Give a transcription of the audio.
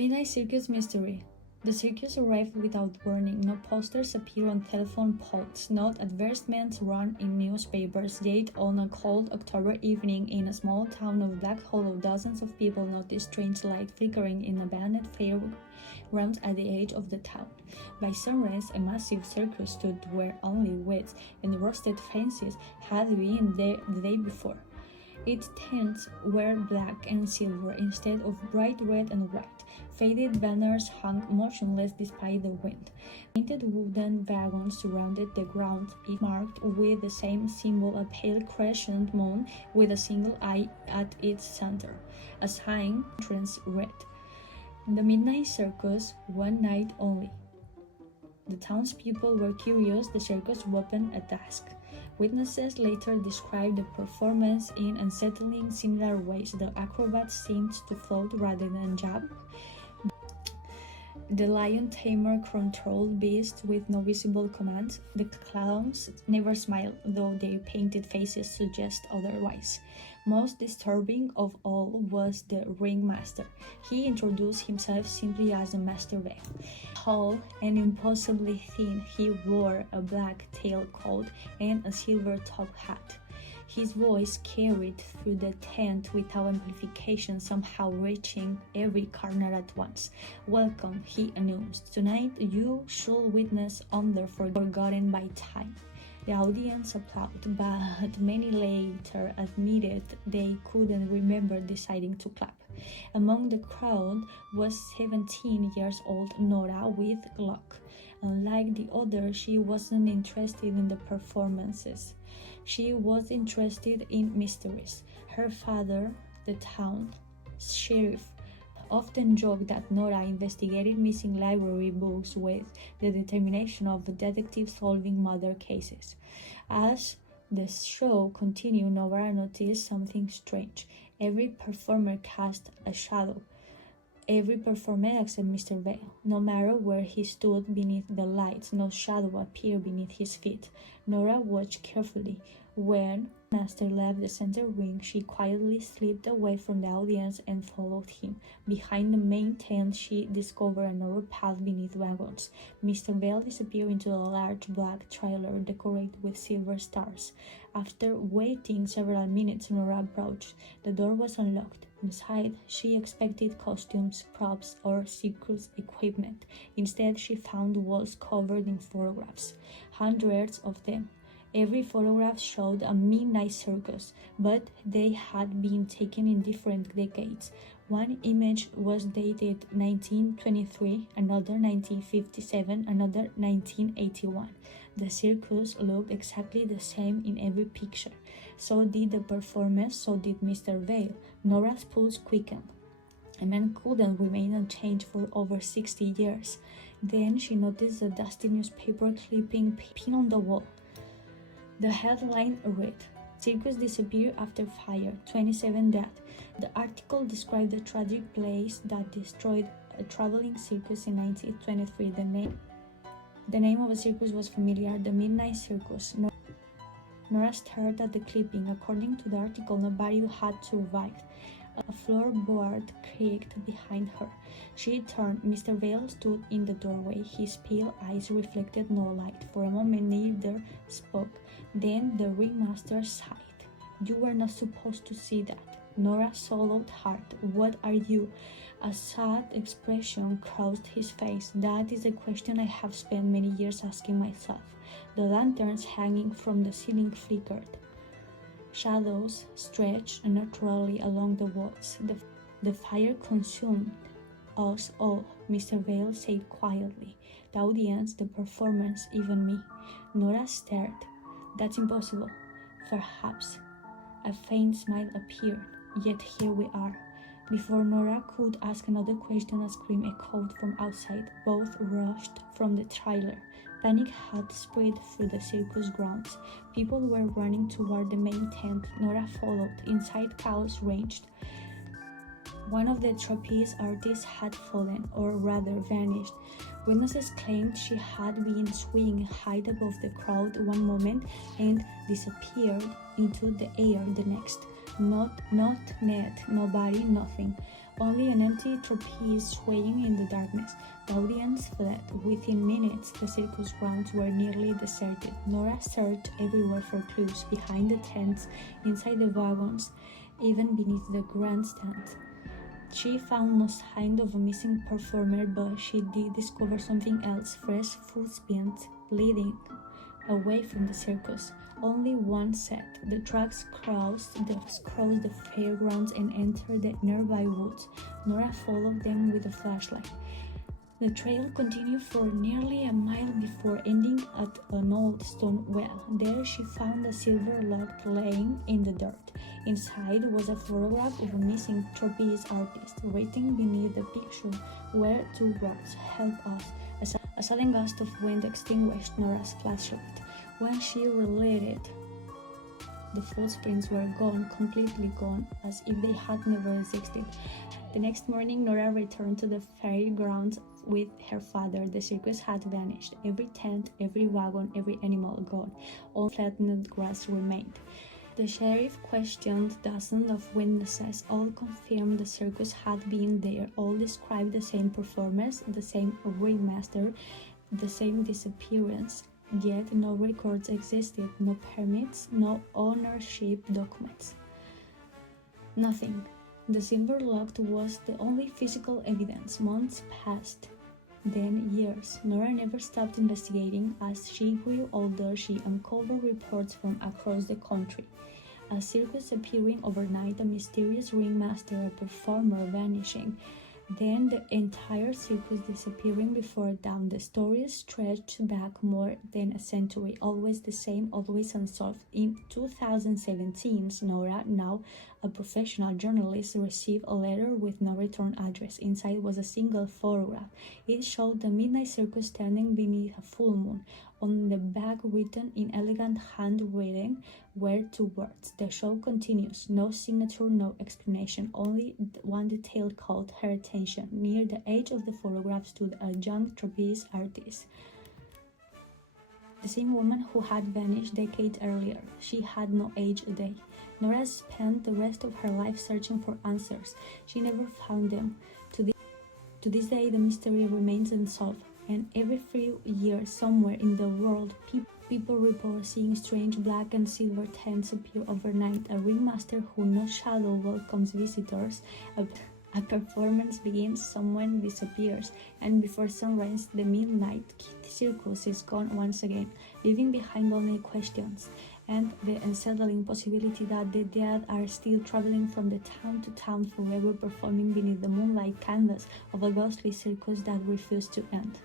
Midnight Circus Mystery. The circus arrived without warning. No posters appear on telephone poles. No advertisements run in newspapers. Yet, on a cold October evening in a small town of Black Hollow, dozens of people noticed strange light flickering in abandoned fairgrounds at the edge of the town. By sunrise, a massive circus stood where only weeds and rusted fences had been there the day before. Its tents were black and silver instead of bright red and white. Faded banners hung motionless despite the wind. Painted wooden wagons surrounded the ground, each marked with the same symbol, a pale crescent moon with a single eye at its center. A sign entrance read, "The Midnight Circus, one night only." The townspeople were curious. The circus opened at dusk. Witnesses later described the performance in unsettling similar ways. The acrobats seemed to float rather than jump. The lion tamer controlled beasts with no visible commands. The clowns never smiled, though their painted faces suggest otherwise. Most disturbing of all was the ringmaster. He introduced himself simply as a Master Veil. Tall and impossibly thin, he wore a black tailcoat and a silver top hat. His voice carried through the tent without amplification, somehow reaching every corner at once. "Welcome," he announced. "Tonight you should witness wonder forgotten by time." The audience applauded, but many later admitted they couldn't remember deciding to clap. Among the crowd was 17 years old Nora with Gluck. Unlike the others, she wasn't interested in the performances. She was interested in mysteries. Her father, the town sheriff, often joked that Nora investigated missing library books with the determination of a detective solving murder cases. As the show continued, Nora noticed something strange. Every performer cast a shadow. Every performer except Mr. Veil. No matter where he stood beneath the lights, no shadow appeared beneath his feet. Nora watched carefully. When Master left the center ring, she quietly slipped away from the audience and followed him. Behind the main tent, she discovered a narrow path beneath wagons. Mr. Veil disappeared into a large black trailer decorated with silver stars. After waiting several minutes, Nora approached. The door was unlocked. Inside, she expected costumes, props, or circus equipment. Instead, she found walls covered in photographs, hundreds of them. Every photograph showed a midnight circus, but they had been taken in different decades. One image was dated 1923, another 1957, another 1981. The circus looked exactly the same in every picture. So did the performance, so did Mr. Veil. Nora's pulse quickened. A man couldn't remain unchanged for over 60 years. Then she noticed a dusty newspaper clipping pinned on the wall. The headline read, "Circus disappeared after fire, 27 dead." The article described the tragic blaze that destroyed a traveling circus in 1923. The name of the circus was familiar, the Midnight Circus. Nora stared at the clipping. According to the article, nobody had survived. A floorboard creaked behind her. She turned. Mr. Veil stood in the doorway. His pale eyes reflected no light. For a moment, neither spoke. Then the ringmaster sighed. "You were not supposed to see that." Nora swallowed hard. "What are you?" A sad expression crossed his face. "That is a question I have spent many years asking myself." The lanterns hanging from the ceiling flickered. Shadows stretched unnaturally along the walls. The fire consumed us all, Mr. Veil said quietly. "The audience, the performance, even me." Nora stared. "That's impossible." "Perhaps." A faint smile appeared. "Yet here we are." Before Nora could ask another question, a scream echoed from outside. Both rushed from the trailer. Panic had spread through the circus grounds. People were running toward the main tent. Nora followed. Inside, chaos raged. One of the trapeze artists had fallen, or rather vanished. Witnesses claimed she had been swinging high above the crowd one moment and disappeared into the air the next. Not net, nobody, nothing. only an empty trapeze swaying in the darkness. The audience fled. Within minutes, the circus grounds were nearly deserted. Nora searched everywhere for clues, behind the tents, inside the wagons, even beneath the grandstand. She found no sign of a missing performer, but she did discover something else: fresh footprints leading away from the circus. Only one set. The tracks crossed the fairgrounds and entered the nearby woods. Nora followed them with a flashlight. The trail continued for nearly a mile before ending at an old stone well. There she found a silver log laying in the dirt. Inside was a photograph of a missing trapeze artist. Written beneath the picture were two words: "Help us." A sudden gust of wind extinguished Nora's flashlight. When she relit it, the footprints were gone, completely gone, as if they had never existed. The next morning, Nora returned to the fairgrounds with her father. The circus had vanished. Every tent, every wagon, every animal gone. Only flattened grass remained. The sheriff questioned dozens of witnesses. All confirmed the circus had been there. All described the same performers, the same ringmaster, the same disappearance. Yet no records existed, no permits, no ownership documents. Nothing. The silver log was the only physical evidence. Months passed, then years. Nora never stopped investigating. As she grew older, she uncovered reports from across the country. A circus appearing overnight, a mysterious ringmaster, a performer vanishing, then the entire circus disappearing before dawn. The stories stretched back more than a century, always the same, always unsolved. In 2017, Nora, now a professional journalist, received a letter with no return address. Inside was a single photograph. It showed the Midnight Circus standing beneath a full moon. On the back, written in elegant handwriting, were two words: "The show continues." No signature, no explanation. Only one detail caught her attention. Near the edge of the photograph stood a young trapeze artist. The same woman who had vanished decades earlier. She had not aged a day. Nora spent the rest of her life searching for answers. She never found them. To this day, the mystery remains unsolved, and every few years, somewhere in the world, people report seeing strange black and silver tents appear overnight. A ringmaster who no shadow welcomes visitors. A performance begins, someone disappears, and before sunrise, the Midnight Circus is gone once again, leaving behind only questions and the unsettling possibility that the dead are still traveling from the town to town, forever performing beneath the moonlight canvas of a ghostly circus that refused to end.